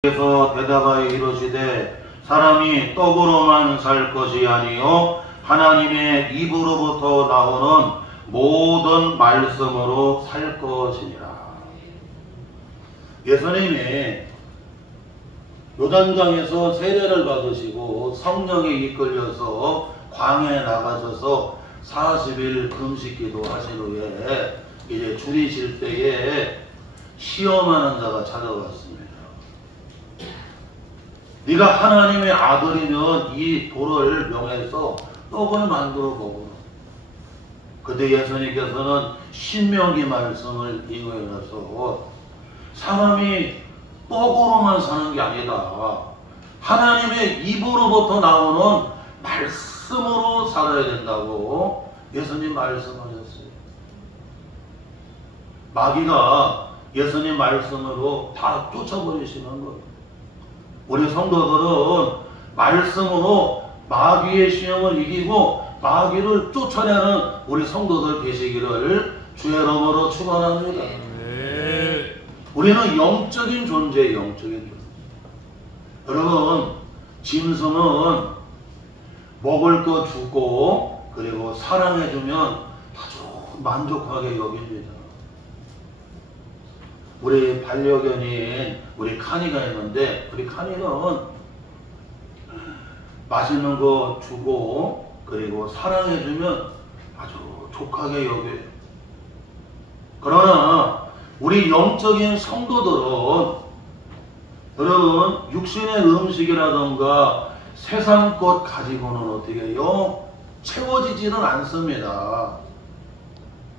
그래서 대답하여 이르시되 사람이 떡으로만 살 것이 아니요 하나님의 입으로부터 나오는 모든 말씀으로 살 것이니라. 예수님이 요단강에서 세례를 받으시고 성령에 이끌려서 광야에 나가셔서 40일 금식기도 하신 후에 이제 줄이실 때에 시험하는 자가 찾아왔습니다. 네가 하나님의 아들이면 이 돌을 명해서 떡을 만들어 먹어라. 그때 예수님께서는 신명기 말씀을 인용해서 사람이 떡으로만 사는 게 아니다. 하나님의 입으로부터 나오는 말씀으로 살아야 된다고 예수님 말씀하셨어요. 마귀가 예수님 말씀으로 다 쫓아버리시는 거예요. 우리 성도들은 말씀으로 마귀의 시험을 이기고 마귀를 쫓아내는 우리 성도들 되시기를 주의 이름으로 축원합니다. 우리는 영적인 존재예요. 영적인 존재. 여러분, 짐승은 먹을 거 주고 그리고 사랑해주면 아주 만족하게 여깁니다. 우리 반려견인 우리 카니가 있는데 우리 카니는 맛있는 거 주고 그리고 사랑해주면 아주 족하게 여겨요. 그러나 우리 영적인 성도들은 여러분 육신의 음식이라던가 세상 것 가지고는 어떻게 해요? 채워지지는 않습니다.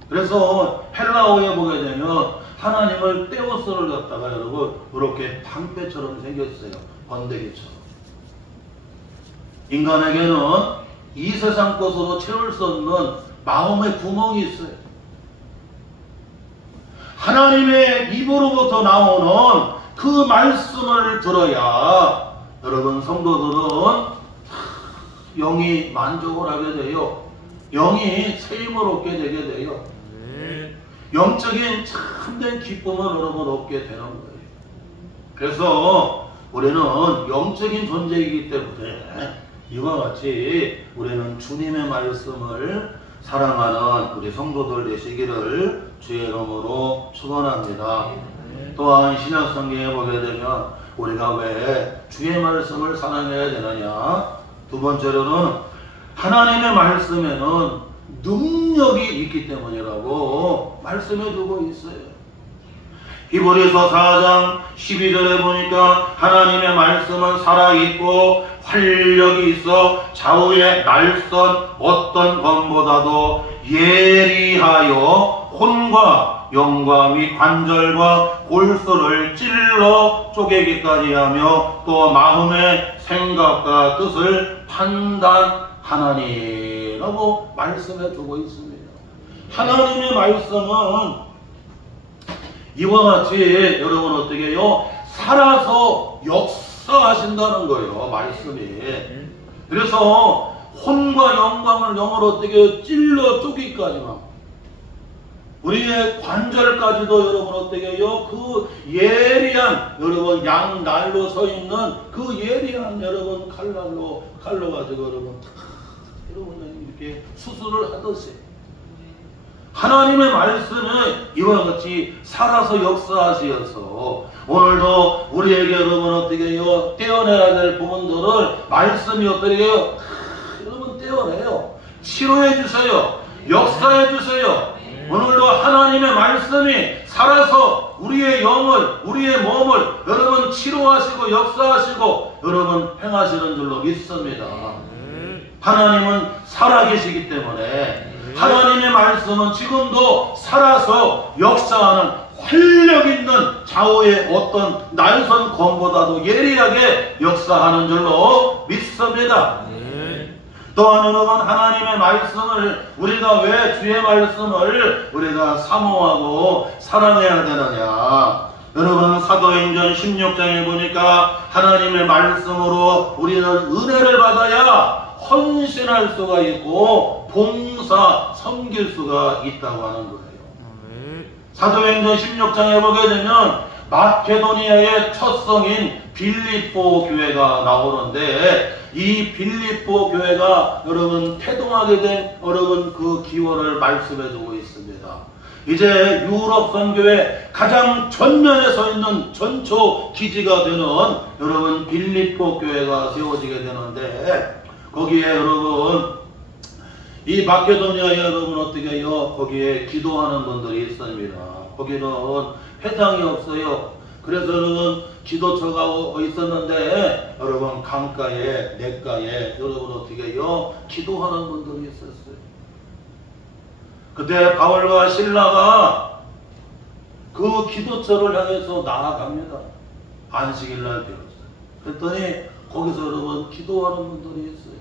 그래서 헬라어에 보게 되면 하나님을 떼오스를 갖다가 여러분 이렇게 방패처럼 생겼어요. 번데기처럼. 인간에게는 이 세상 것으로 채울 수 없는 마음의 구멍이 있어요. 하나님의 입으로부터 나오는 그 말씀을 들어야 여러분 성도들은 영이 만족을 하게 돼요. 영이 새 힘을 얻게 되게 돼요. 영적인 참된 기쁨을 여러분 얻게 되는 거예요. 그래서 우리는 영적인 존재이기 때문에 이와 같이 우리는 주님의 말씀을 사랑하는 우리 성도들 되시기를 주의 이름으로 축원합니다. 또한 신약 성경에 보게 되면 우리가 왜 주의 말씀을 사랑해야 되느냐? 두 번째로는 하나님의 말씀에는 능력이 있기 때문이라고 말씀해 두고 있어요. 히브리서 4장 12절에 보니까 하나님의 말씀은 살아있고 활력이 있어 좌우의 날선 어떤 검보다도 예리하여 혼과 영과 및 관절과 골수를 찔러 쪼개기까지 하며 또 마음의 생각과 뜻을 판단하나니 라고 말씀해 주고 있습니다. 하나님의 말씀은 이와 같이 여러분 어떻게 해요? 살아서 역사하신다는 거예요. 말씀이. 그래서 혼과 영광을 영으로 어떻게 찔러 쪼기까지만 우리의 관절까지도 여러분 어떻게 해요? 그 예리한 여러분 양날로 서 있는 그 예리한 여러분 칼로 가지고 여러분 이렇게 수술을 하듯이 하나님의 말씀은 이와 같이 살아서 역사하시어서 오늘도 우리에게 여러분 어떻게 해요? 떼어내야 될 부분들을 말씀이 어떻게 해요? 여러분 떼어내요. 치료해 주세요. 역사해 주세요. 오늘도 하나님의 말씀이 살아서 우리의 영을 우리의 몸을 여러분 치료하시고 역사하시고 여러분 행하시는 줄로 믿습니다. 하나님은 살아계시기 때문에 하나님의 말씀은 지금도 살아서 역사하는 활력 있는 좌우의 어떤 날선 검보다도 예리하게 역사하는 줄로 믿습니다. 또한 여러분 하나님의 말씀을 우리가 왜 주의 말씀을 우리가 사모하고 사랑해야 되느냐? 여러분 사도행전 16장에 보니까 하나님의 말씀으로 우리는 은혜를 받아야 헌신할 수가 있고 봉사 섬길 수가 있다고 하는 거예요. 사도행전 16장에 보게 되면 마케도니아의 첫 성인 빌립보 교회가 나오는데, 이 빌립보 교회가 여러분 태동하게 된 여러분 그 기원을 말씀해 주고 있습니다. 이제 유럽 선교의 가장 전면에 서 있는 전초 기지가 되는 여러분 빌립보 교회가 세워지게 되는데, 거기에 여러분 이 마케도니아에 여러분 어떻게 해요? 거기에 기도하는 분들이 있습니다. 거기는 회당이 없어요. 그래서 여러분 기도처가 있었는데, 여러분 강가에 냇가에 여러분 어떻게 해요? 기도하는 분들이 있었어요. 그때 바울과 신라가 그 기도처를 향해서 나아갑니다. 안식일날 되었어요. 그랬더니 거기서 여러분 기도하는 분들이 있어요.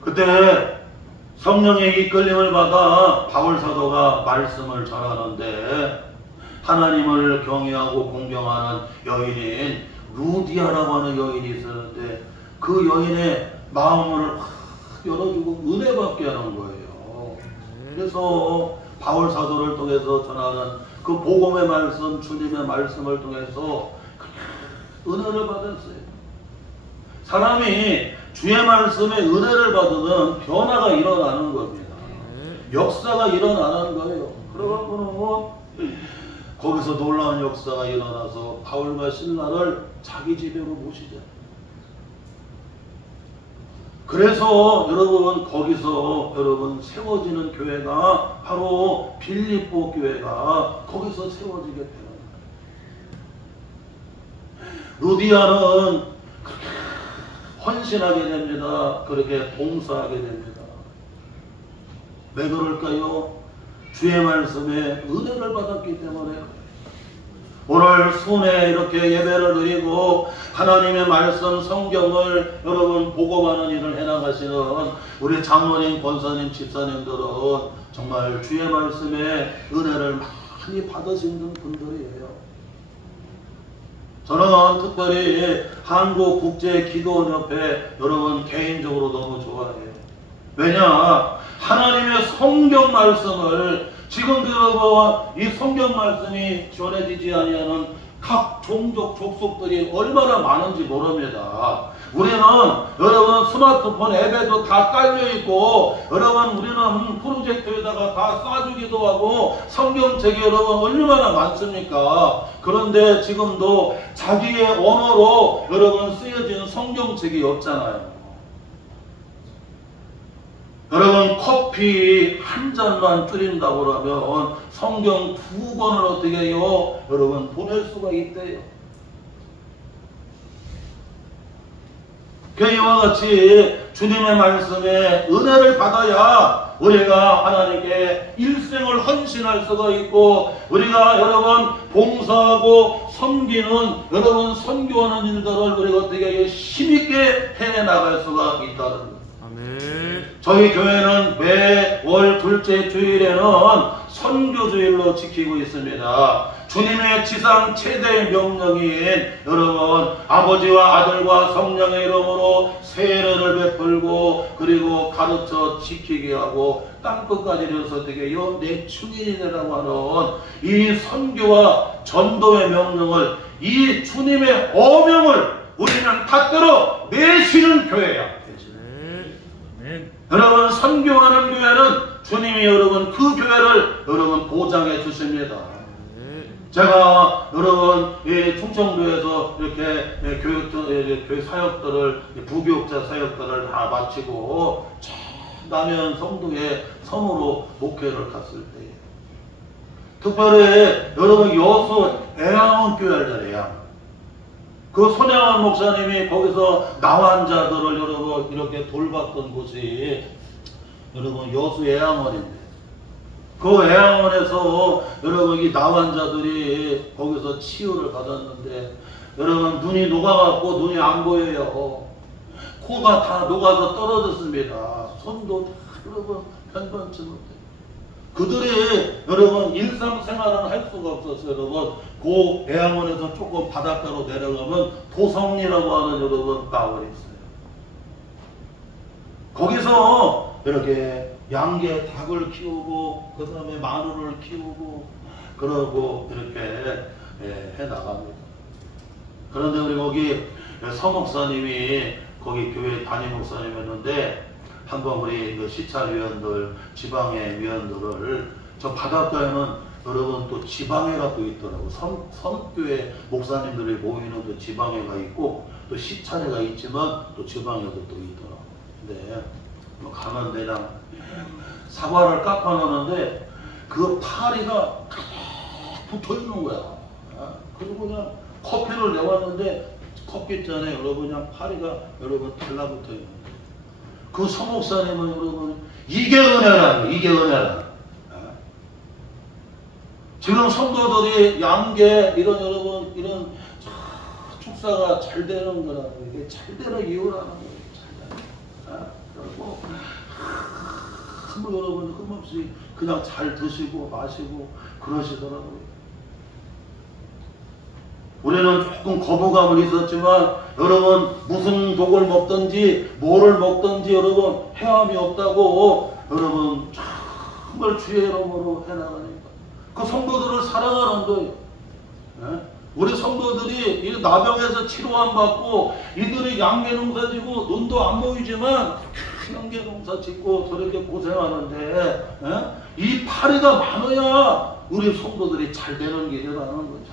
그때 성령의 이끌림을 받아 바울 사도가 말씀을 전하는데, 하나님을 경외하고 공경하는 여인인 루디아라고 하는 여인이 있었는데, 그 여인의 마음을 확 열어주고 은혜받게 하는 거예요. 그래서 바울 사도를 통해서 전하는 그 복음의 말씀, 주님의 말씀을 통해서 은혜를 받았어요. 사람이 주의 말씀에 은혜를 받으면 변화가 일어나는 겁니다. 역사가 일어나는 거예요. 그러고는 거기서 놀라운 역사가 일어나서 바울과 신라를 자기 집으로 모시자. 그래서 여러분 거기서 여러분 세워지는 교회가 바로 빌립보 교회가 거기서 세워지게 되는 거예요. 루디아는 그렇게 헌신하게 됩니다. 그렇게 봉사하게 됩니다. 왜 그럴까요? 주의 말씀에 은혜를 받았기 때문에. 오늘 순회 이렇게 예배를 드리고 하나님의 말씀 성경을 여러분 복음하는 일을 해나가시는 우리 장로님, 권사님, 집사님들은 정말 주의 말씀에 은혜를 많이 받으시는 분들이에요. 저는 특별히 한국국제기도원협회 여러분 개인적으로 너무 좋아해요. 왜냐? 하나님의 성경 말씀을 지금도 여러분 이 성경 말씀이 전해지지 아니하는 각 종족 족속들이 얼마나 많은지 모릅니다. 우리는 여러분 스마트폰 앱에도 다 깔려있고, 여러분 우리는 프로젝터에다가 다 쏴주기도 하고, 성경책이 여러분 얼마나 많습니까? 그런데 지금도 자기의 언어로 여러분 쓰여진 성경책이 없잖아요. 여러분 커피 한 잔만 끓인다고 하면 성경 2권을 어떻게 해요? 여러분 보낼 수가 있대요. 이와 같이 주님의 말씀에 은혜를 받아야 우리가 하나님께 일생을 헌신할 수가 있고, 우리가 여러분 봉사하고 섬기는 여러분 선교하는 일들을 우리가 어떻게 힘있게 해나갈 수가 있다는 것. 저희 교회는 매월 둘째 주일에는 선교주일로 지키고 있습니다. 주님의 지상 최대의 명령인 여러분 아버지와 아들과 성령의 이름으로 세례를 베풀고, 그리고 가르쳐 지키게 하고 땅끝까지 이르러서 어떻게 해요? 내 증인이라고 하는 이 선교와 전도의 명령을, 이 주님의 어명을 우리는 받들어 내쉬는 교회야. 여러분 선교하는 교회는 주님이 여러분 그 교회를 여러분 보장해 주십니다. 제가 여러분 충청도에서 이렇게 교회 사역들을, 부교육자 사역들을 다 마치고 남현 성동에 섬으로 목회를 갔을 때, 특별히 여러분 여수 애양원 교회잖아요. 그 손양원 목사님이 거기서 나환자들을 여러분 이렇게 돌봤던 곳이 여러분 여수 애양원인데, 그 애양원에서 여러분 이 나환자들이 거기서 치유를 받았는데, 여러분 눈이 녹아갖고 눈이 안 보여요. 코가 다 녹아서 떨어졌습니다. 손도 다 여러분 편변치 못해요. 그들이 여러분 일상생활은 할 수가 없었어요. 여러분 그 애양원에서 조금 바닷가로 내려가면 도성리라고 하는 여러분 마을이 있어요. 거기서 이렇게 양계 닭을 키우고, 그 다음에 마누를 키우고, 그러고 이렇게 해 나갑니다. 그런데 우리 거기 서목사님이 거기 교회 담임 목사님이었는데 한번 우리 그 시찰위원들, 지방회 위원들을 저 바닷가에는 여러분 또 지방회가 또 있더라고. 선교회 목사님들이 모이는 또 지방회가 있고 또 시찰회가 있지만 또 지방회도 또 있더라고. 근데 뭐 가면 내장 사과를 깎아놓는데 그 파리가 붙어 있는 거야. 그리고 그냥 커피를 내왔는데 커피잔에 여러분 그냥 파리가 여러분 달라붙어 있는 거야. 그 서목사님은 여러분 이게 은혜라는 거야. 이게 은혜라는 지금 성도들이 양계 이런 여러분 이런 축사가 잘 되는 거라는 거 이게 잘 되는 이유라는 거예요. 잘 되는. 그리고 여러분 흠없이 그냥 잘 드시고 마시고 그러시더라고요. 우리는 조금 거부감은 있었지만 여러분 무슨 독을 먹든지 뭐를 먹든지 여러분 해함이 없다고 여러분 정말 주의 이름으로 해나가니까 그 성도들을 사랑하는 거예요. 우리 성도들이 이 나병에서 치료 안 받고 이들이 양계 농사 지고 눈도 안 보이지만 양계 농사 짓고 저렇게 고생하는데 이 파리가 많아야 우리 성도들이 잘 되는 길이라는 거죠.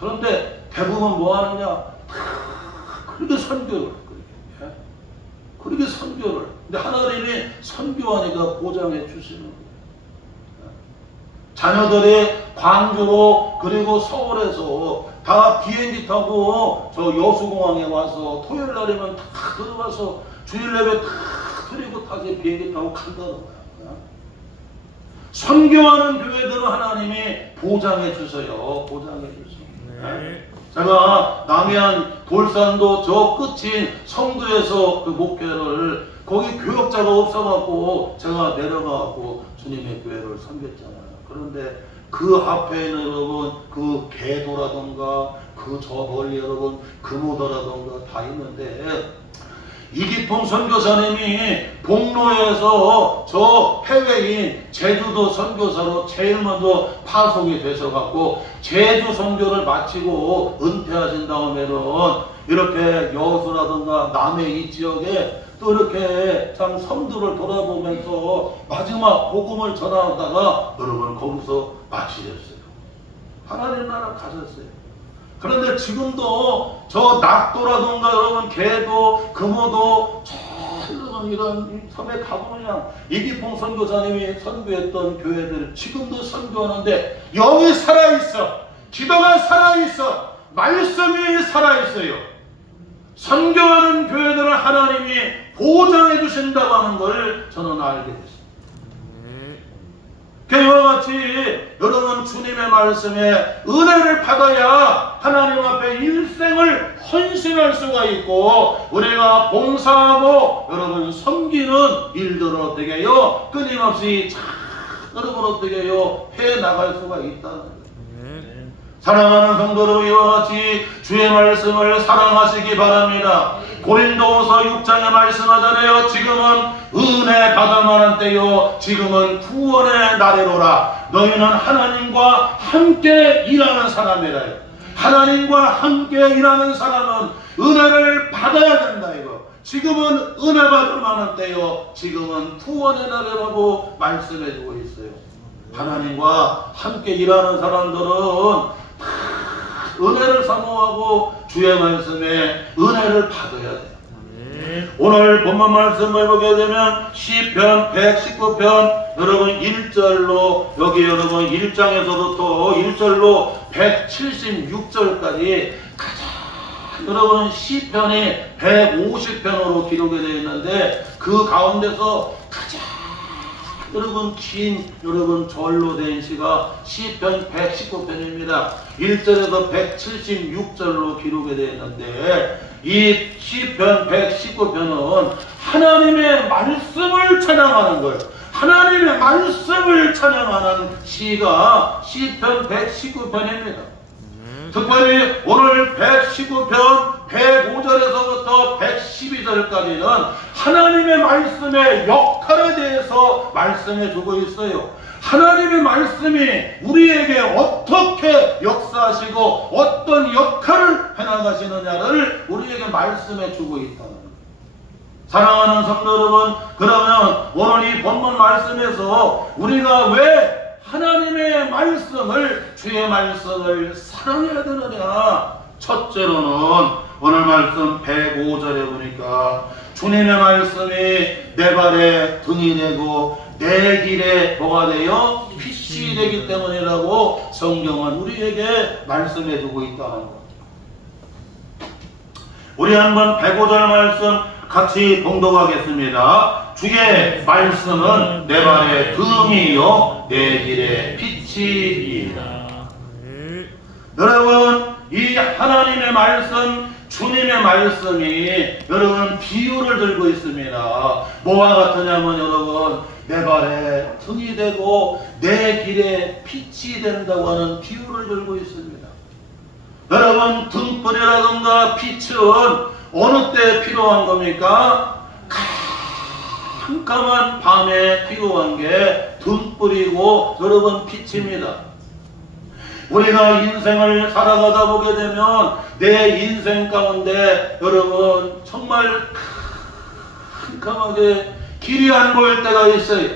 그런데 대부분 뭐 하느냐? 그렇게 선교를 그렇게 선교를 근데 하나님이 선교하니까 보장해 주시는 거예요. 자녀들이 광주로 그리고 서울에서 다 비행기 타고 저 여수공항에 와서 토요일 날이면 다 들어가서 주일 예배 다 드리고 다시 비행기 타고 간다는 거야. 선교하는 교회들은 하나님이 보장해 주세요. 보장해 주세요. 제가 남해안 돌산도 저 끝인 성도에서 그 목회를 거기 교역자가 없어갖고 제가 내려가갖고 주님의 교회를 섬겼잖아요. 그런데 그 앞에는 여러분 그 개도라던가 그 저 멀리 여러분 금오도라던가 다 있는데 이기풍 선교사님이 복로에서 저 해외인 제주도 선교사로 제일 먼저 파송이 되셔갖고 제주 선교를 마치고 은퇴하신 다음에는 이렇게 여수라든가 남해 이 지역에 또 이렇게 참 섬들을 돌아보면서 마지막 복음을 전하다가 여러분 거기서 마치셨어요. 하나님 나라 가셨어요. 그런데 지금도 저 낙도라든가 여러분 개도 금오도 이런 섬에 가보면 그냥 이기풍 선교사님이 선교했던 교회들 지금도 선교하는데 영이 살아있어. 기도가 살아있어. 말씀이 살아있어요. 선교하는 교회들을 하나님이 보장해 주신다고 하는 걸 저는 알게 됐습니다. 이와 같이 여러분 주님의 말씀에 은혜를 받아야 하나님 앞에 일생을 헌신할 수가 있고 우리가 봉사하고 여러분 섬기는 일들을 어떻게 해요? 끊임없이 여러분 어떻게 해요? 해나갈 수가 있다는 거예요. 사랑하는 성도들 이와 같이 주의 말씀을 사랑하시기 바랍니다. 고린도후서 6장에 말씀하잖아요. 지금은 은혜 받아만한 때요 지금은 구원의 날이로라. 너희는 하나님과 함께 일하는 사람이라. 하나님과 함께 일하는 사람은 은혜를 받아야 된다 이거. 지금은 은혜 받을 만한 때요 지금은 구원의 날이라고 말씀해주고 있어요. 하나님과 함께 일하는 사람들은 은혜를 사모하고 주의 말씀에 은혜를 받아야 돼요. 오늘 본문 말씀을 보게 되면 시편 119편 여러분 1절로 여기 여러분 1장에서부터 1절로 176절까지 가장 여러분 시편이 150편으로 기록이 되어 있는데 그 가운데서 가장 여러분 긴 여러분 절로 된 시가 시편 119편입니다. 1절에서 176절로 기록이 되어 있는데 이 시편 119편은 하나님의 말씀을 찬양하는 거예요. 하나님의 말씀을 찬양하는 시가 시편 119편입니다. 특별히 오늘 119편 105절에서부터 112절까지는 하나님의 말씀의 역할에 대해서 말씀해 주고 있어요. 하나님의 말씀이 우리에게 어떻게 역사하시고 어떤 역할을 해나가시느냐를 우리에게 말씀해 주고 있다는 거예요. 사랑하는 성도 여러분, 그러면 오늘 이 본문 말씀에서 우리가 왜 하나님의 말씀을, 주의 말씀을 사랑해야 되느냐? 첫째로는 오늘 말씀 105절에 보니까 주님의 말씀이 내 발에 등이 되고 내 길에 뭐가 돼요? 빛이 되기 때문이라고 성경은 우리에게 말씀해 주고 있다는 것. 우리 한번 105절 말씀 같이 봉독하겠습니다. 주의 말씀은 내 발에 등이요 내 길에 빛이니이다. 여러분, 이 하나님의 말씀, 주님의 말씀이 여러분 비유를 들고 있습니다. 뭐와 같으냐면 여러분, 내 발에 등이 되고 내 길에 빛이 된다고 하는 비유를 들고 있습니다. 여러분, 등불이라든가 빛은 어느 때 필요한 겁니까? 깜깜한 밤에 필요한 게 등불이고 여러분 빛입니다. 우리가 인생을 살아가다 보게 되면 내 인생 가운데 여러분 정말 깜깜하게 길이 안 보일 때가 있어요.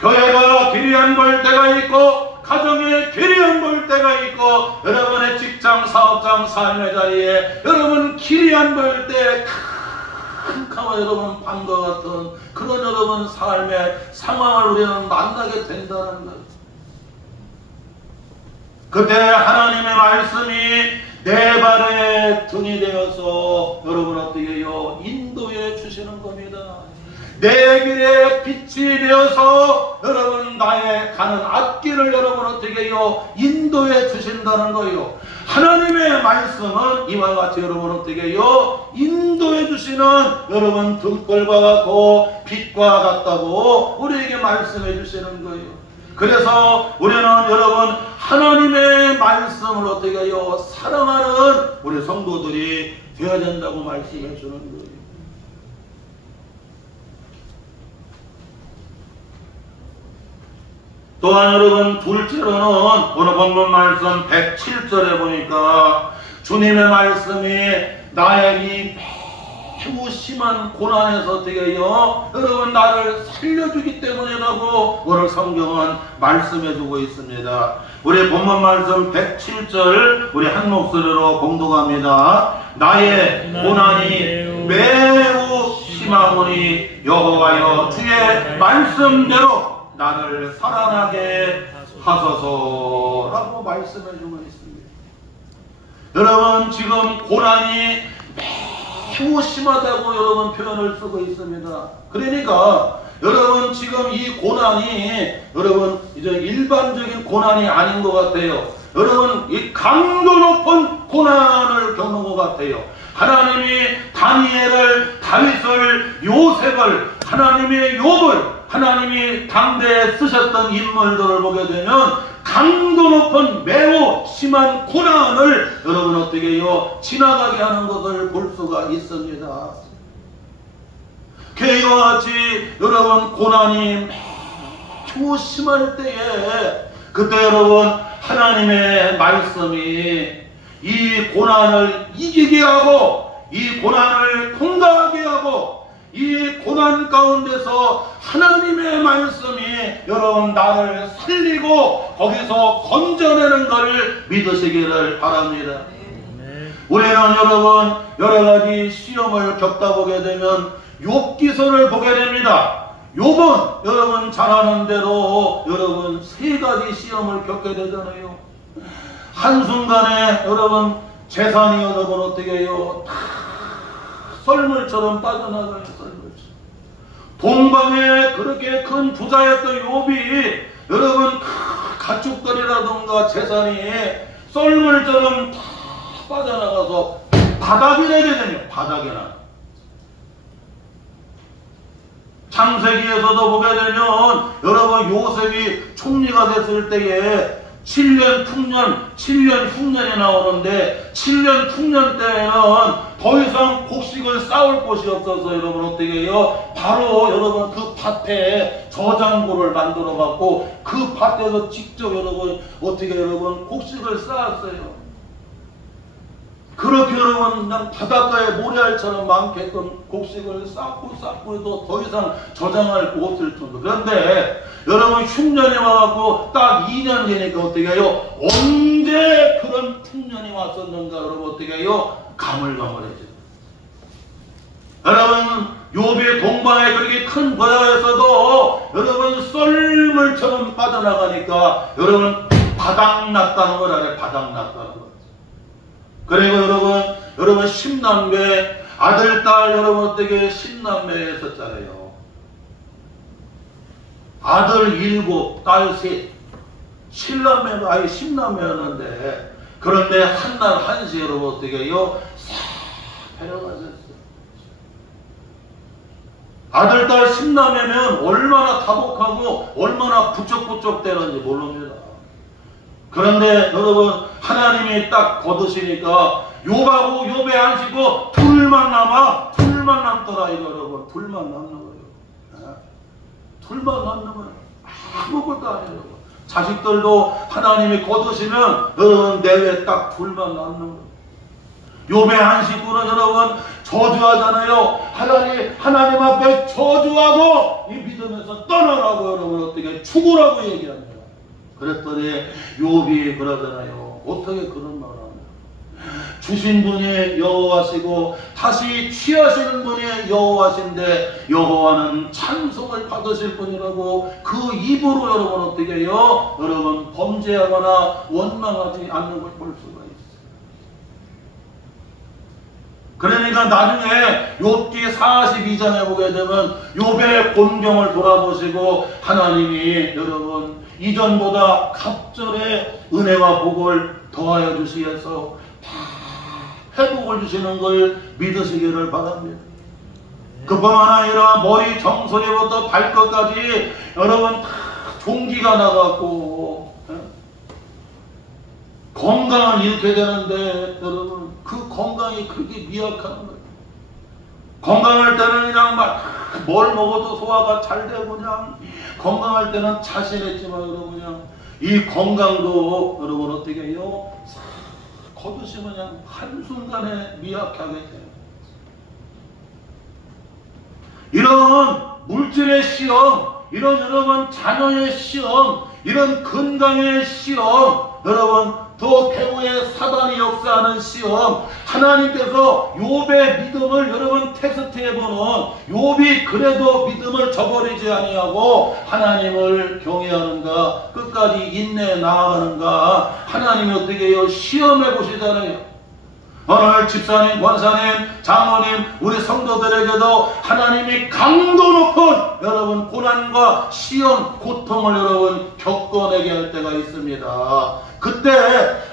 교회가 길이 안 보일 때가 있고 가정에 길이 안 보일 때가 있고 여러분의 직장, 사업장, 삶의 자리에 여러분 길이 안 보일 때 캄캄한 여러분 밤과 같은 그런 여러분 삶의 상황을 우리는 만나게 된다는 거예요. 그때 하나님의 말씀이 내 발에 등이 되어서 여러분 어떻게 해요? 인도해 주시는 겁니다. 내 길에 빛이 되어서 여러분 나의 가는 앞길을 여러분 어떻게 해요? 인도해 주신다는 거예요. 하나님의 말씀은 이와 같이 여러분 어떻게 해요? 인도해 주시는 여러분 등불과 같고 빛과 같다고 우리에게 말씀해 주시는 거예요. 그래서 우리는 여러분 하나님의 말씀을 어떻게 해요? 사랑하는 우리 성도들이 되어야 된다고 말씀해 주는 거예요. 또한 여러분 둘째로는 오늘 본문 말씀 107절에 보니까 주님의 말씀이 나의 이 매우 심한 고난에서 어떻게 해요? 여러분 나를 살려주기 때문이라고 오늘 성경은 말씀해주고 있습니다. 우리 본문 말씀 107절 우리 한 목소리로 봉독합니다. 나의 고난이 매우 심하오니 여호와여 주의 말씀대로 나를 살아나게 하소서라고 말씀해주고 있습니다. 여러분 지금 고난이 매우 심하다고 여러분 표현을 쓰고 있습니다. 그러니까 여러분 지금 이 고난이 여러분 이제 일반적인 고난이 아닌 것 같아요. 여러분 이 강도 높은 고난을 겪는 것 같아요. 하나님이 다니엘을, 다윗을, 요셉을, 하나님의 욥을, 하나님이 당대에 쓰셨던 인물들을 보게 되면 강도 높은 매우 심한 고난을 여러분 어떻게 해요? 지나가게 하는 것을 볼 수가 있습니다. 그와 같이 여러분 고난이 매우 심할 때에 그때 여러분 하나님의 말씀이 이 고난을 이기게 하고 이 고난을 통과하게 하고 이 고난 가운데서 하나님의 말씀이 여러분 나를 살리고 거기서 건져내는 것을 믿으시기를 바랍니다. 우리는 여러분 여러가지 시험을 겪다 보게 되면 욥기서를 보게 됩니다. 욥은 여러분 잘 아는 대로 여러분 세 가지 시험을 겪게 되잖아요. 한순간에 여러분 재산이 여러분 어떻게 해요? 썰물처럼 빠져나가요. 썰물처럼. 동방에 그렇게 큰 부자였던 욥이 여러분 가축들이라든가 재산이 썰물처럼 다 빠져나가서 바닥이 되게 되네요. 바닥에 나. 창세기에서도 보게 되면 여러분 요셉이 총리가 됐을 때에 7년 풍년, 7년 흉년이 나오는데 7년 풍년 때에는 더 이상 곡식을 쌓을 곳이 없어서 여러분 어떻게 해요? 바로 여러분 그 밭에 저장고를 만들어 갖고 그 밭에서 직접 여러분 어떻게 여러분 곡식을 쌓았어요. 그렇게 여러분 그냥 바닷가에 모래알처럼 많게끔 곡식을 쌓고 해도 더 이상 저장할 곳 없을 정도. 그런데 여러분 흉년이 와갖고 딱 2년 되니까 어떻게 해요? 언제 그런 풍년이 왔었는가 여러분 어떻게 해요? 가물가물해져요. 여러분 욥의 동방에 그렇게 큰 고야에서도 여러분 썰물처럼 빠져나가니까 여러분 바닥났다는 걸 알아요. 바닥났다는 거. 그리고 여러분 10남매 아들 딸 여러분 어떻게 10남매에 있었잖아요. 아들 7, 딸 3, 7남매는 아예 10남매였는데 그런데 한날 한시 여러분 어떻게 해요? 싹 데려가셨어요. 아들 딸 10남매면 얼마나 다복하고 얼마나 부쩍부쩍 되는지 모릅니다. 그런데 여러분 하나님이 딱 거두시니까 욥하고 욥의 안식고 둘만 남더라 이거 여러분. 둘만 남는 거예요. 둘만 남는 거예요. 아무것도 아니에요. 자식들도 하나님이 거두시면 여러분 내외 딱 둘만 남는 거예요. 욥의 안식구는 여러분 저주하잖아요. 하나님 앞에 저주하고 이 믿음에서 떠나라고 여러분 어떻게 죽으라고 얘기합니다. 그랬더니 욥이 그러잖아요. 어떻게 그런 말을 합니까? 주신 분이 여호와시고 다시 취하시는 분이 여호와신데 여호와는 찬송을 받으실 분이라고 그 입으로 여러분 어떻게 해요? 여러분 범죄하거나 원망하지 않는 걸 볼 수가 있어요. 그러니까 나중에 욥기 42장에 보게 되면 욥의 곤경을 돌아보시고 하나님이 여러분 이전보다 갑절의 은혜와 복을 더하여 주시어서 다 회복을 주시는 걸 믿으시기를 바랍니다. 그뿐만 아니라 머리 정수리부터 발끝까지 여러분 다 종기가 나갔고 건강을 잃게 되는데 여러분 그 건강이 그렇게 미약한 거예요. 건강할 때는 그냥 막 뭘 먹어도 소화가 잘 되고 그냥 건강할 때는 자신했지만 여러분 그냥 이 건강도 여러분 어떻게 해요? 거두시면 그냥 한순간에 미약하게 돼요. 이런 물질의 시험, 이런 여러분 자녀의 시험, 이런 건강의 시험, 여러분 또 배후에 사단이 역사하는 시험, 하나님께서 욥의 믿음을 여러분 테스트해보는 욥이 그래도 믿음을 저버리지 아니하고 하나님을 경외하는가 끝까지 인내해 나아가는가 하나님이 어떻게 해요? 시험해 보시잖아요. 오늘 집사님, 권사님, 장로님, 우리 성도들에게도 하나님이 강도 높은 여러분 고난과 시험, 고통을 여러분 겪어내게 할 때가 있습니다. 그때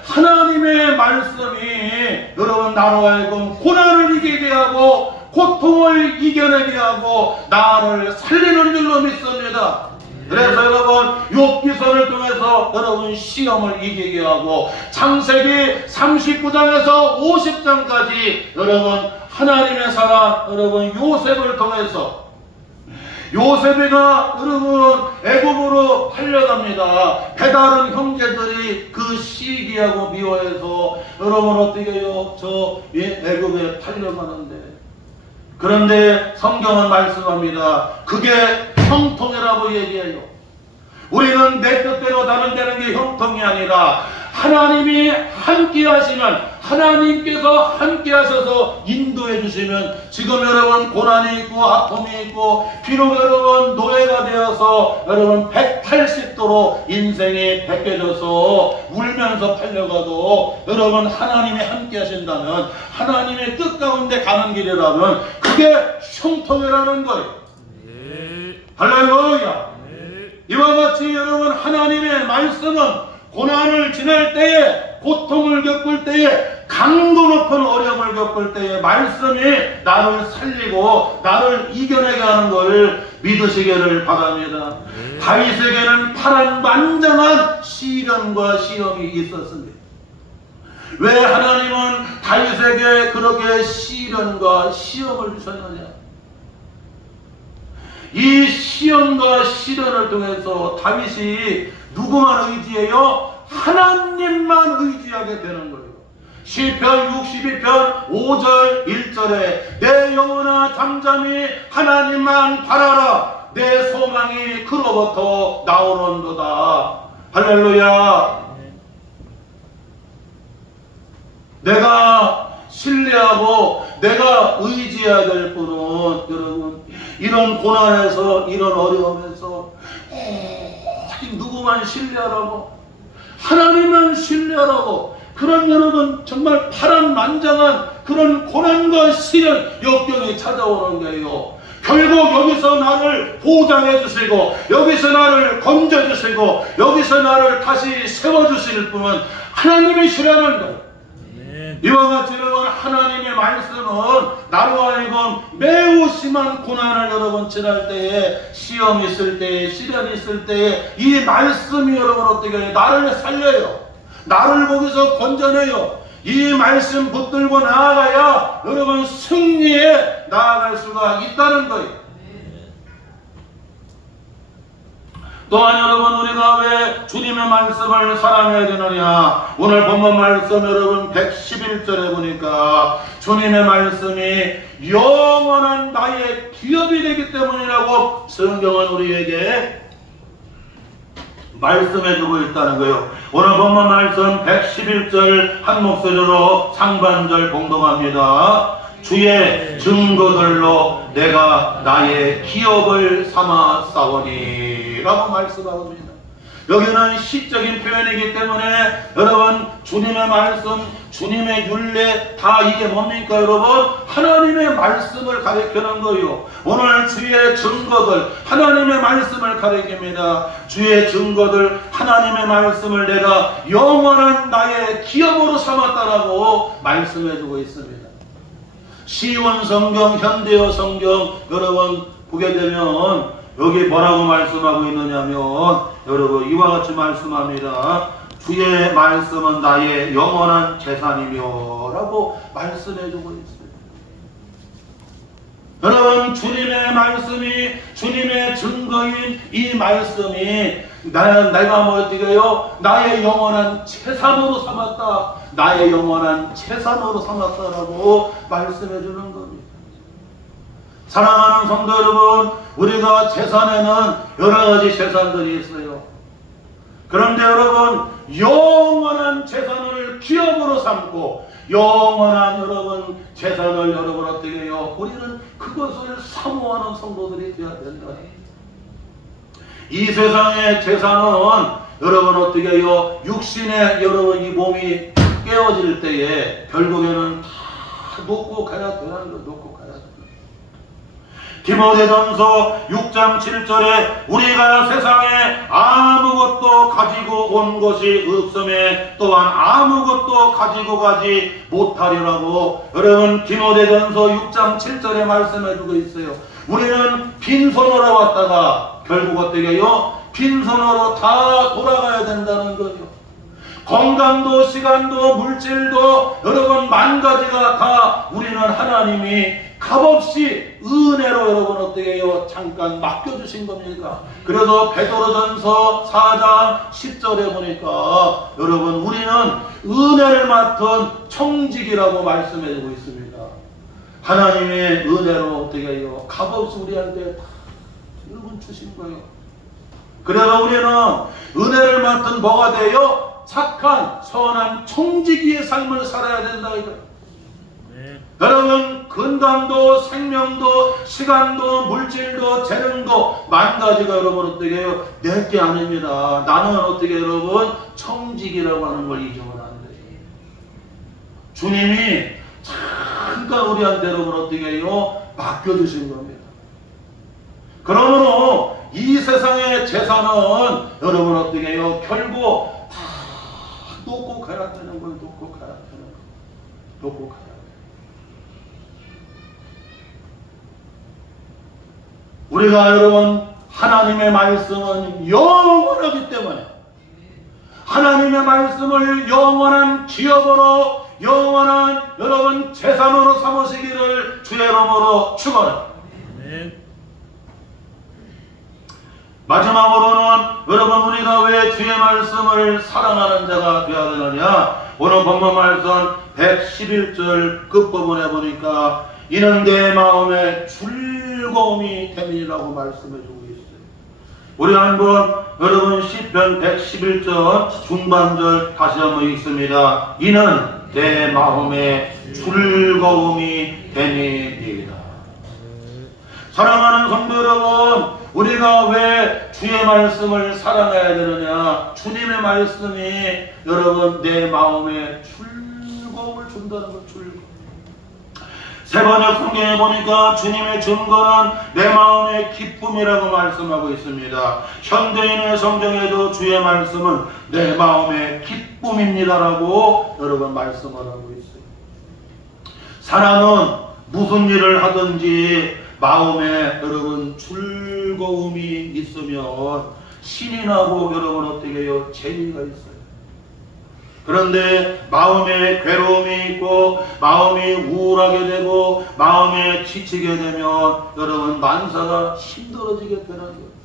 하나님의 말씀이 여러분 나로 하여금 고난을 이기게 하고 고통을 이겨내게 하고 나를 살리는 줄로 믿습니다. 그래서 여러분 욥기서를 통해서 여러분 시험을 이기게 하고 창세기 39장에서 50장까지 여러분 하나님의 사랑 여러분 요셉을 통해서 요셉이가 여러분 애굽으로 팔려갑니다. 배다른 형제들이 그 시기하고 미워해서 여러분 어떻게 해요? 저 애굽에 팔려가는데 그런데 성경은 말씀합니다. 그게 형통이라고 얘기해요. 우리는 내 뜻대로 다른 되는 게 형통이 아니라 하나님이 함께 하시면 하나님께서 함께 하셔서 인도해 주시면 지금 여러분 고난이 있고 아픔이 있고 비록 여러분 노예가 되어서 여러분 180도로 인생이 벗겨져서 울면서 팔려가도 여러분 하나님이 함께 하신다면 하나님의 뜻 가운데 가는 길이라면 그게 형통이라는 거예요. 할렐루야. 이와 같이 여러분 하나님의 말씀은 고난을 지낼 때에 고통을 겪을 때에 강도 높은 어려움을 겪을 때에 말씀이 나를 살리고 나를 이겨내게 하는 것을 믿으시기를 바랍니다. 다윗에게는 파란만장한 시련과 시험이 있었습니다. 왜 하나님은 다윗에게 그렇게 시련과 시험을 주셨느냐? 이 시험과 시련을 통해서 다윗이 누구만 의지해요? 하나님만 의지하게 되는 거예요. 시편 62편 5절 1절에 내 영혼아 잠잠히 하나님만 바라라. 내 소망이 그로부터 나오는도다. 할렐루야. 내가 신뢰하고 내가 의지해야 될 분은 여러분 이런 고난에서 이런 어려움에서 누구만 신뢰하라고 하나님만 신뢰하라고 그런 여러분 정말 파란만장한 그런 고난과 시련 역경이 찾아오는 거예요. 결국 여기서 나를 보장해 주시고 여기서 나를 건져 주시고 여기서 나를 다시 세워 주실 분은 하나님이시라는 거예요. 이와 같이 여러분 하나님의 말씀은 나로 하여금 매우 심한 고난을 여러분 지날 때에 시험 있을 때에 시련 있을 때에 이 말씀이 여러분 어떻게 해요? 나를 살려요. 나를 거기서 건져내요. 이 말씀 붙들고 나아가야 여러분 승리에 나아갈 수가 있다는 거예요. 또한 여러분 우리가 왜 주님의 말씀을 사랑해야 되느냐? 오늘 본문 말씀 여러분 111절에 보니까 주님의 말씀이 영원한 나의 기업이 되기 때문이라고 성경은 우리에게 말씀해주고 있다는 거예요. 오늘 본문 말씀 111절 한 목소리로 상반절 봉독합니다. 주의 증거들로 내가 나의 기업을 삼아 싸우니 라고 말씀하고 있습니다. 여기는 시적인 표현이기 때문에 여러분 주님의 말씀, 주님의 율례 다 이게 뭡니까 여러분? 하나님의 말씀을 가리키는 거예요. 오늘 주의 증거들 하나님의 말씀을 가리킵니다. 주의 증거들 하나님의 말씀을 내가 영원한 나의 기업으로 삼았다라고 말씀해주고 있습니다. 시온 성경, 현대어 성경 여러분 보게 되면 여기 뭐라고 말씀하고 있느냐면 여러분 이와 같이 말씀합니다. 주의 말씀은 나의 영원한 재산이며 라고 말씀해주고 있습니다. 여러분 주님의 말씀이 주님의 증거인 이 말씀이 내가 뭐 어떻게 해요? 나의 영원한 재산으로 삼았다. 나의 영원한 재산으로 삼았다라고 말씀해 주는 겁니다. 사랑하는 성도 여러분, 우리가 재산에는 여러 가지 재산들이 있어요. 그런데 여러분, 영원한 재산을 기업으로 삼고 영원한 여러분 재산을 여러분 어떻게 해요? 우리는 그것을 사모하는 성도들이 되어야 된다. 이 세상의 재산은 여러분 어떻게 해요? 육신의 여러분 이 몸이 깨어질 때에 결국에는 다 놓고 가야 되는 거 놓고 가야 된다. 디모데전서 6장 7절에 우리가 세상에 아무것도 가지고 온 것이 없음에 또한 아무것도 가지고 가지 못하리라고 여러분 디모데전서 6장 7절에 말씀해주고 있어요. 우리는 빈손으로 왔다가 결국 어떻게 해요? 빈손으로 다 돌아가야 된다는 거죠. 건강도 시간도 물질도 여러분 만 가지가 다 우리는 하나님이 값없이 은혜로 여러분 어떻게 해요? 잠깐 맡겨주신 겁니까? 그래서 베드로전서 4장 10절에 보니까 여러분 우리는 은혜를 맡은 청직이라고 말씀해주고 있습니다. 하나님의 은혜로 어떻게 해요? 값없이 우리한테 다 여러분 주신 거예요. 그래서 우리는 은혜를 맡은 뭐가 돼요? 착한 선한 청지기의 삶을 살아야 된다 이거예요. 네. 여러분 건강도 생명도 시간도 물질도 재능도 만 가지가 여러분 어떻게 해요? 내 게 아닙니다. 나는 어떻게 여러분 청지기라고 하는 걸 잊으면 안 돼요. 주님이 잠깐 우리한테 여러분 어떻게 해요? 맡겨주신 겁니다. 그러므로 이 세상의 재산은 여러분 어떻게 해요? 결국 다 놓고 가야 되는 걸 놓고 가야 되는 거. 똑똑하다. 우리가 여러분 하나님의 말씀은 영원하기 때문에 하나님의 말씀을 영원한 기업으로 영원한 여러분 재산으로 삼으시기를 주의 이름으로 축원합니다. 마지막으로는 여러분 우리가 왜 주의 말씀을 사랑하는 자가 되어야 되느냐? 오늘 본문 말씀 111절 끝부분에 보니까 이는 내 마음의 즐거움이 됨이라고 말씀해주고 있어요. 우리 한번 여러분 시편 111절 중반절 다시 한번 읽습니다. 이는 내 마음의 즐거움이 됨이니이다. 사랑하는 성도 여러분, 우리가 왜 주의 말씀을 사랑해야 되느냐? 주님의 말씀이 여러분 내 마음에 즐거움을 준다는 것. 즐거움. 세번역 성경에 보니까 주님의 증거는 내 마음의 기쁨이라고 말씀하고 있습니다. 현대인의 성경에도 주의 말씀은 내 마음의 기쁨입니다라고 여러분 말씀을 하고 있어요. 사람은 무슨 일을 하든지 마음에 여러분 즐거움이 있으면 신이 나고 여러분 어떻게 해요? 재미가 있어요. 그런데 마음에 괴로움이 있고 마음이 우울하게 되고 마음에 지치게 되면 여러분 만사가 힘들어지게 되는 거예요.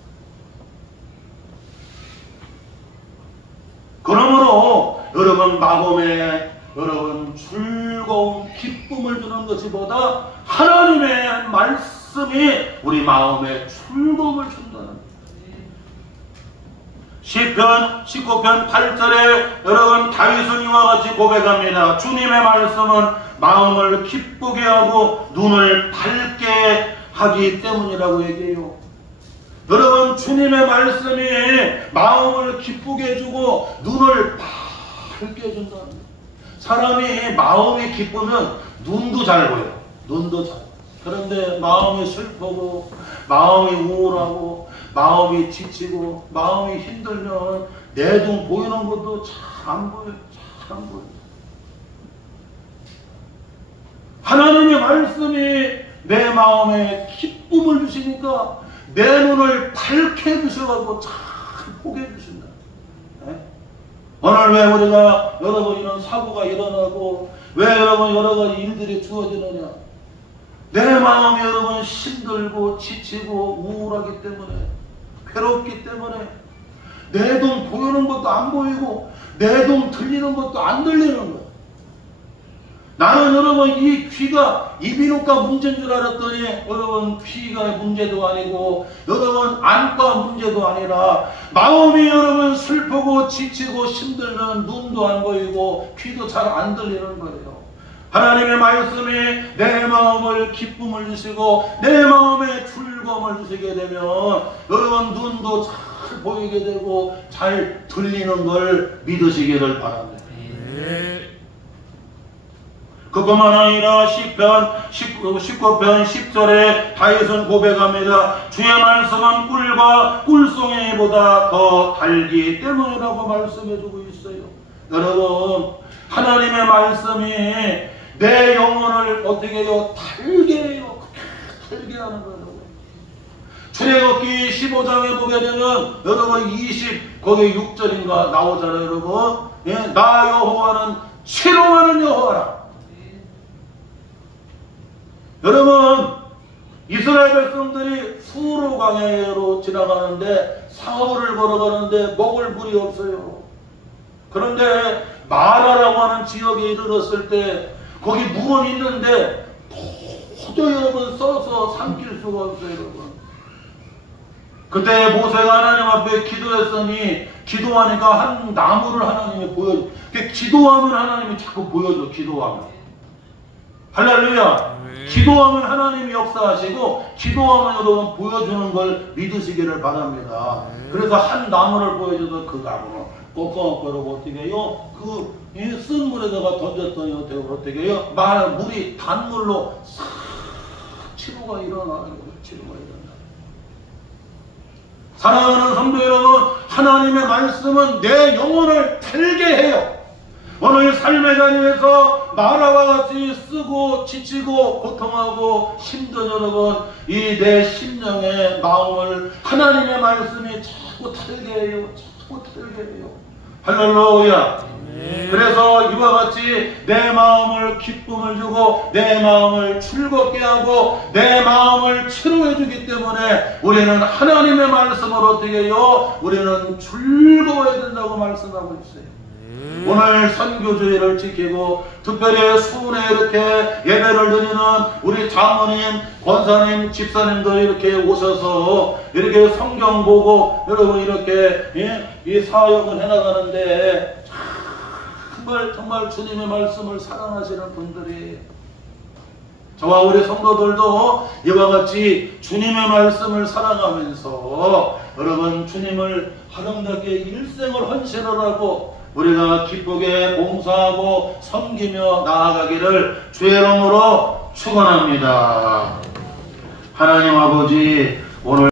그러므로 여러분 마음에 여러분 즐거움 기쁨을 주는 것보다 하나님의 말씀이 우리 마음에 즐거움을 준다는 거예요. 시편 19편 8절에 여러분 다윗은 이와 같이 고백합니다. 주님의 말씀은 마음을 기쁘게 하고 눈을 밝게 하기 때문이라고 얘기해요. 여러분 주님의 말씀이 마음을 기쁘게 해주고 눈을 밝게 해준다는 거예요. 사람이 마음이 기쁘면 눈도 잘 보여요. 눈도 잘 보여요. 그런데 마음이 슬프고 마음이 우울하고 마음이 지치고 마음이 힘들면 내 눈 보이는 것도 잘 안 보여요. 잘 안 보여요. 하나님의 말씀이 내 마음에 기쁨을 주시니까 내 눈을 밝게 해주셔가지고 잘 보게 해주신다. 네? 오늘 왜 우리가 여러분 이런 사고가 일어나고 왜 여러분 여러 가지 일들이 주어지느냐? 내 마음이 여러분 힘들고 지치고 우울하기 때문에 괴롭기 때문에 내 눈 보이는 것도 안 보이고 내 눈 들리는 것도 안 들리는 거예요. 나는 여러분 이 귀가 이비인후과 문제인 줄 알았더니 여러분 귀가 문제도 아니고 여러분 안과 문제도 아니라 마음이 여러분 슬프고 지치고 힘들면 눈도 안 보이고 귀도 잘 안 들리는 거예요. 하나님의 말씀이 내 마음을 기쁨을 주시고 내 마음에 즐거움을 주시게 되면 여러분 눈도 잘 보이게 되고 잘 들리는 걸 믿으시기를 바랍니다. 그뿐만 아니라 시편 19편 10절에 다윗은 고백합니다. 주의 말씀은 꿀과 꿀송이보다 더 달기 때문이라고 말씀해주고 있어요. 여러분 하나님의 말씀이 내 영혼을 어떻게 해요? 달게 해요. 달게 하는 거예요. 출애굽기 15장에 보게 되면 여러분 거기 6절인가 나오잖아요. 여러분 예? 나 여호와는 치료하는 여호와라. 여러분 이스라엘 백성들이 수로 광야로 지나가는데 사흘을 걸어가는데 먹을 물이 없어요. 그런데 마라라고 하는 지역에 이르렀을 때 거기 물은 있는데 도저히 여러분 써서 삼킬 수가 없어요. 여러분 그때 모세가 하나님 앞에 기도했으니 기도하니까 한 나무를 하나님이 보여줘. 기도하면 하나님이 자꾸 보여줘. 기도하면 할렐루야. 기도하면 하나님이 역사하시고 기도하면 여러분 보여주는 걸 믿으시기를 바랍니다. 그래서 한 나무를 보여줘도 그 나무는 꺾어놓고 어떻게 해요? 쓴 물에다가 던졌더니 어떻게 해요? 물이 단물로 싹 치료가 일어나는 거예요. 치료가 일어나는 거예요. 사랑하는 성도 여러분, 하나님의 말씀은 내 영혼을 달게 해요. 오늘 삶의 자리에서 나라와 같이 쓰고 지치고 고통하고 힘든 여러분, 이 내 심령의 마음을 하나님의 말씀이 자꾸 털게 해요. 자꾸 털게 해요. 할렐루야. 그래서 이와 같이 내 마음을 기쁨을 주고 내 마음을 즐겁게 하고 내 마음을 치료해 주기 때문에 우리는 하나님의 말씀을 어떻게 해요? 우리는 즐거워야 된다고 말씀하고 있어요. 오늘 선교주의를 지키고 특별히 수훈에 이렇게 예배를 드리는 우리 장로님, 권사님, 집사님들 이렇게 오셔서 이렇게 성경 보고 여러분 이렇게 이 사역을 해나가는데 정말 주님의 말씀을 사랑하시는 분들이, 저와 우리 성도들도 이와 같이 주님의 말씀을 사랑하면서 여러분 주님을 아름답게 일생을 헌신을 하고 우리가 기쁘게 봉사하고 섬기며 나아가기를 주의 이름으로 축원합니다. 하나님 아버지, 오늘